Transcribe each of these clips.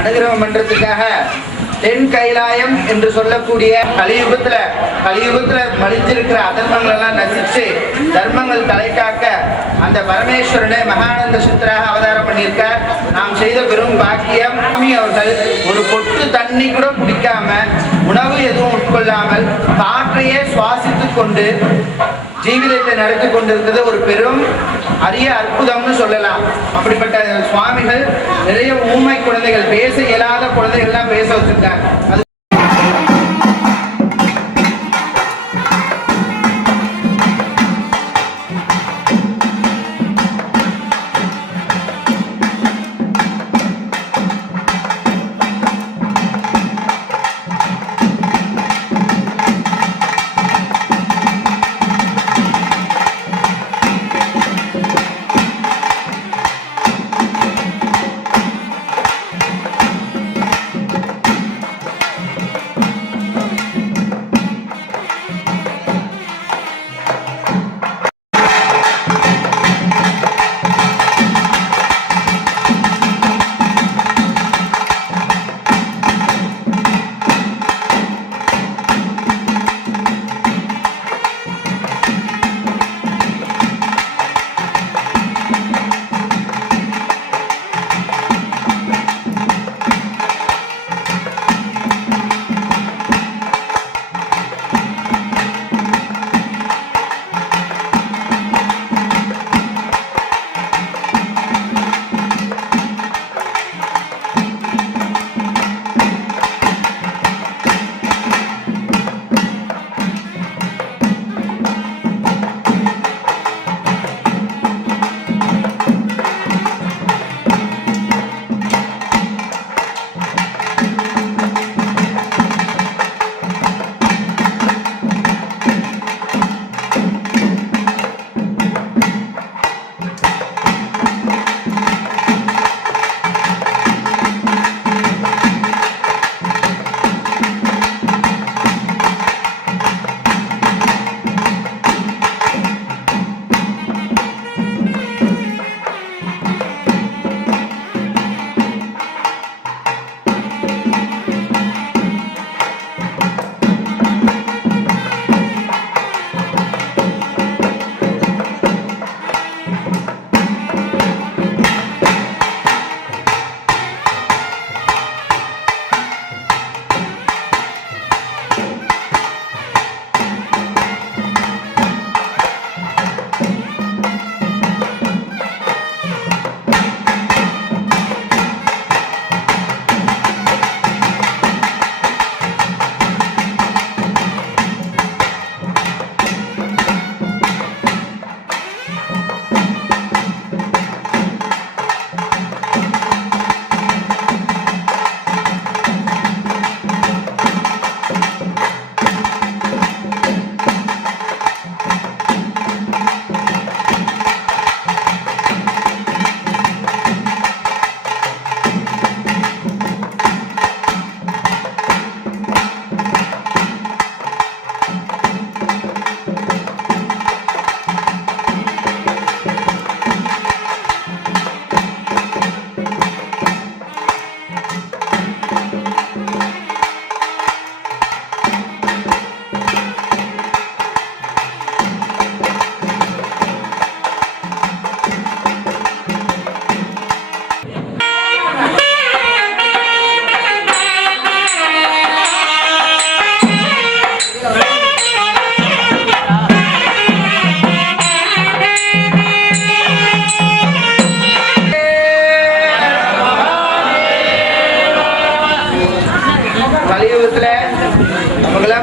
அனுகிரகம் பண்றதுக்காக தென் கைலாயம் என்று சொல்லக்கூடிய கலியுகத்துல மலிஞ்சிருக்கிற அதர்மங்கள் எல்லாம் நசிச்சு தர்மங்கள் தலை காக்க அந்த பரமேஸ்வரனை மகானந்த சித்தராக அவதாரம் பண்ணியிருக்கார். நாம் செய்த பெரும் பாக்கியம். அவர்கள் ஒரு பொட்டு தண்ணி கூட குடிக்காம உணவு எதுவும் உட்கொள்ளாமல் காற்றையே சுவாசித்துக் கொண்டு ஜீவிதத்தை நடத்தி கொண்டிருந்தது ஒரு பெரும் அரிய அற்புதம்னு சொல்லலாம். அப்படிப்பட்ட சுவாமிகள் நிறைய ஊமை குழந்தைகள், பேச இயலாத குழந்தைகள்லாம் பேச வச்சிருக்காங்க.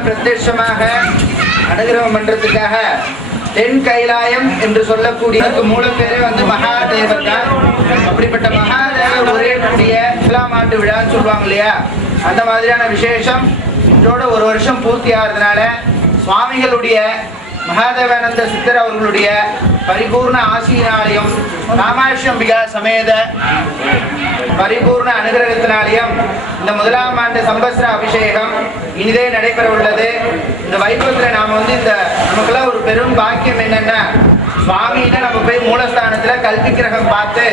பிரத்யட்சமாக அனுகிரகம் பண்றதுக்காக தென் கைலாயம் என்று சொல்லக்கூடிய மூல பேரே மகாதேவர் தான். அப்படிப்பட்ட மகாதேவர் ஒரே கூடிய இஸ்லாம் ஆண்டு விழான்னு சொல்லுவாங்க இல்லையா, அந்த மாதிரியான விசேஷம் இதோட ஒரு வருஷம் பூர்த்தி ஆகிறதுனால சுவாமிகளுடைய மகாதேவானந்த சித்தர் அவர்களுடைய பரிபூர்ண ஆசீனாலயம் ராமாஷ்டம்பிகா சமேத பரிபூர்ண அனுகிரகத்தினாலயம் இந்த முதலாம் ஆண்டு சம்பத்சர அபிஷேகம் இனிதே நடைபெற உள்ளது. இந்த வைபவத்தில் நாம் இந்த நமக்குள்ள ஒரு பெரும் பாக்கியம் என்னன்னா, சுவாமின்னு நம்ம போய் மூலஸ்தானத்துல கல்வி கிரகம் பார்த்து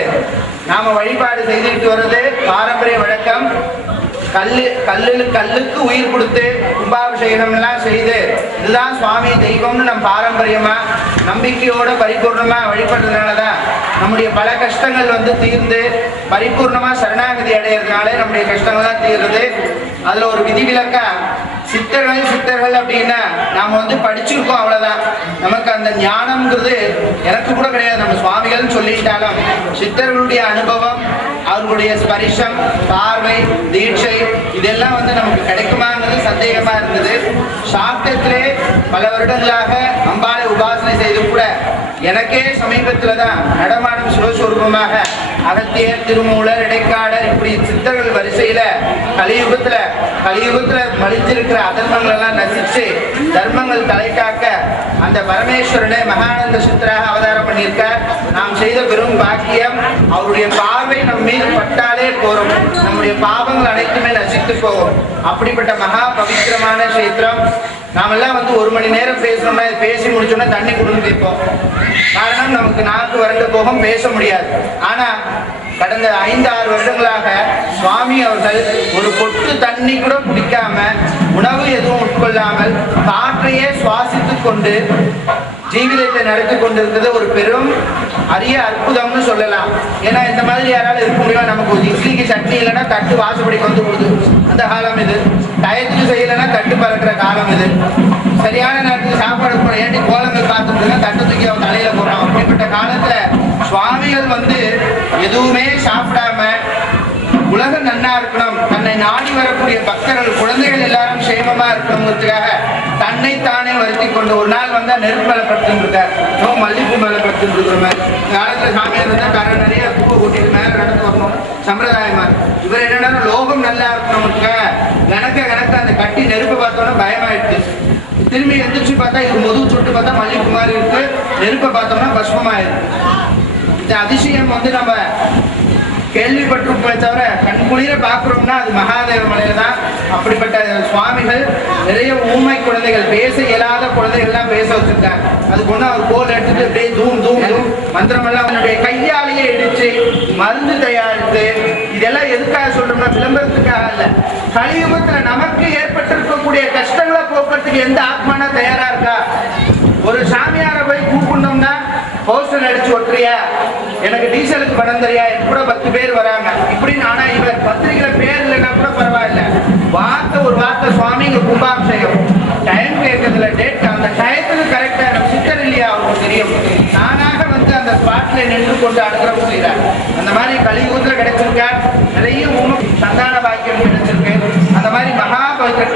நாம வழிபாடு செய்துட்டு வர்றது பாரம்பரிய வழக்கம். கல்லுக்கு உயிர் கொடுத்து கும்பாபிஷேகம் எல்லாம் செய்து இதுதான் சுவாமி தெய்வம்னு நம்ம பாரம்பரியமா நம்பிக்கையோட பரிபூர்ணமா வழிபடுறதுனாலதான் நம்முடைய பல கஷ்டங்கள் தீர்ந்து பரிபூர்ணமா சரணாகதி அடையிறதுனால நம்முடைய கஷ்டங்கள் தான் தீர்றது. அதுல ஒரு விதிவிலக்கா சித்தர்கள் அப்படின்னா நாம படிச்சிருக்கோம், அவ்வளவுதான். நமக்கு அந்த ஞானம்ங்கிறது எனக்கு கூட கிடையாது. நம்ம சுவாமிகள் சொல்லிட்டாலும் சித்தர்களுடைய அனுபவம், அவர்களுடைய ஸ்பரிசம், பார்வை, தீட்சை இதெல்லாம் நமக்கு கிடைக்குமாங்கிறது சந்தேகமா இருந்தது. சாஸ்திரத்திலே பல வருடங்களாக அம்பாளை உபாசனை செய்து கூட எனக்கே சமீபத்துலதான் நடமாடும் சிவஸ்வரூபமாக அகத்தியர், திருமூலர், இடைக்காடர் இப்படி சித்தர்கள் வரிசையில கலியுகத்துல மலிஞ்சிருக்கிற அதர்மங்கள் எல்லாம் நசிச்சு தர்மங்கள் தலை காக்க அந்த பரமேஸ்வரனே மகானந்த சித்தராக அவதாரம் பண்ணியிருக்கார். நாம் செய்த பெரும் பாக்கியம். அவருடைய பார்வை நம் மீது பட்டாலே போறோம், நம்முடைய பாவங்கள் அனைத்துமே நசித்து போகும். அப்படிப்பட்ட மகா பவித்திரமான கஷேத்திரம். நாமெல்லாம் 1 மணி நேரம் பேசணும்னா பேசி முடிச்சோம்னா தண்ணி கொடுன்னு கேட்போம். காரணம் நமக்கு நாக்கு வறண்டு போகும், பேச முடியாது. ஆனா கடந்த 5-6 வருடங்களாக சுவாமி அவர்கள் ஒரு பொட்டு தண்ணி கூட குடிக்காம, உணவு எதுவும் உட்கொள்ளாமல் காற்றையே சுவாசித்துக் கொண்டு ஜீவிதத்தை நடத்தி கொண்டிருக்கிறது ஒரு பெரும் அரிய அற்புதம்னு சொல்லலாம். ஏன்னா இந்த மாதிரி யாராலும் இருக்க முடியுமா? நமக்கு ஒரு இட்லிக்கு சட்னி இல்லைன்னா தட்டு வாசப்படிக்கு கொடுது அந்த காலம் இது. டயத்துக்கு செய்யலைன்னா தட்டு பறக்கிற காலம் இது. சரியான நேரத்துக்கு சாப்பாடு போட ஏட்டி கோலங்கள் பார்த்துட்டு தட்டு தூக்கி அவன் தலையில போடுறான். அப்படிப்பட்ட காலத்துல சுவாமிகள் எதுவுமே சாப்பிடாம உலகம் நன்னா இருக்கணும், தன்னை நாடி வரக்கூடிய பக்தர்கள் குழந்தைகள் எல்லாரும் சேமமா இருக்கணுங்கிறதுக்காக தன்னை தானே வருத்தி கொண்டு ஒரு நாள் நெருப்பு மேலப்படுத்திட்டு இருக்கார். மல்லிப்பூ மேலப்படுத்திட்டு இருக்கிற மாதிரி காலத்துல சாமியார் கரை நிறைய பூவை கூட்டிட்டு மேல நடந்து வரணும் சம்பிரதாயமா. இவர் என்னன்னா லோகம் நல்லா இருக்கணும்னுக்க கணக்க அந்த கட்டி நெருப்பை பார்த்தோன்னா பயமாயிடுச்சு. திரும்பி எந்திரிச்சு பார்த்தா இது முதுகு சுட்டு பார்த்தா மல்லிப்பூ மாதிரி இருக்கு, நெருப்பை பார்த்தோம்னா பஸ்மமாயிருக்கு. இந்த அதிசயம் நம்ம கேள்விப்பட்டிருப்போமே தவிர கண்குளிர பார்க்கிறோம்னா அது மகாதேவ மலையில தான். அப்படிப்பட்ட சுவாமிகள் நிறைய ஊமை குழந்தைகள், பேச இயலாத குழந்தைகள்லாம் பேச வச்சிருக்காங்க. அது கொண்டு அவர் கோல் எடுத்துட்டு அப்படியே தூம் தூம் மந்திரம் எல்லாம் அவனுடைய கையாலேயே இடிச்சு மருந்து தயாரித்து, இதெல்லாம் எதுக்காக சொல்றோம்னா விளம்பரத்துக்காக இல்ல. கலியுகத்துல நமக்கு ஏற்பட்டிருக்கக்கூடிய கஷ்டங்களை போக்குறதுக்கு எந்த ஆத்மானா தயாரா இருக்கா? ஒரு சாமியாரை போய் கூப்பிடணும்னா போஸ்டர் அடிச்சு ஒட்டுறியா, எனக்கு டீசலுக்கு பணம் தெரியா, கூட 10 பேர் வராங்க இப்படின்னு. ஆனா இவர் பத்திரிகையில பேர் இல்லைன்னா கூட பரவாயில்ல, ஒரு வார்த்தை சுவாமிங்க கும்பாபிஷேகம் டைம் கேட்கறதுல டேட் அந்த டயத்துக்கு கரெக்டா நம்ம சித்தர் இல்லையா அவருக்கு தெரியும். நானாக அந்த ஸ்பாட்ல நின்று கொண்டு அனுகிரகம் செய்கிறார். அந்த மாதிரி கலியுகத்துல கிடைச்சிருக்கார். நிறைய சந்தான பாக்கியம் கிடைச்சிருக்கு. அந்த மாதிரி மகா பவித்திர